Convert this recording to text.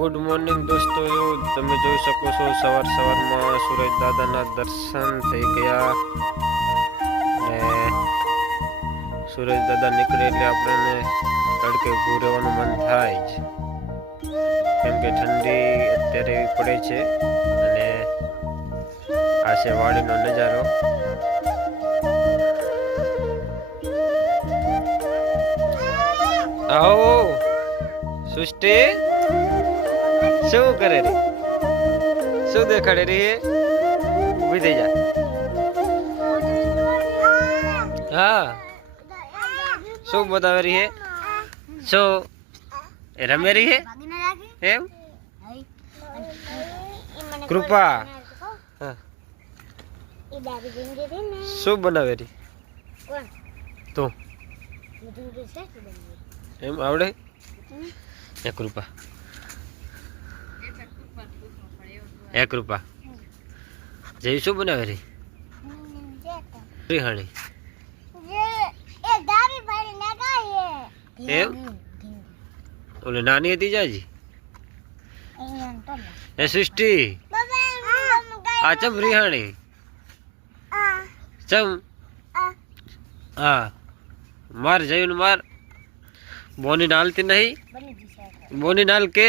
Good morning દોસ્તો. તમે જોઈ શકો છો, સવાર સવારમાં સુરજ દાદાના દર્શન થઈ ગયા. અને સુરજ દાદા નીકળે એટલે આપણને તડકે ઉભું રહેવાનું મન થાય જ. કેમ કે ઠંડી અત્યારે પડે છે અને આ છે વાડીનો નજારો. આવો, સૃષ્ટિ. શું કરે રે? શું દેખાડે રે એ? જા. હા. શું બતાવે રહી હે? શું? એ રમે રહી હે? એમ? કૃપા. શું બનાવે રી? તું. એમ આવડે? એ કૃપા. એ રૂપા. જેવી શું બનાવે રહી રીહાણી. એમ ઓલે નાની હતી જાજી? એ સૃષ્ટિ. આ ચમ રીહાણી? ચમ? હા. માર જયું માર. બોની નાલતી નહીં. બોની નાલ કે?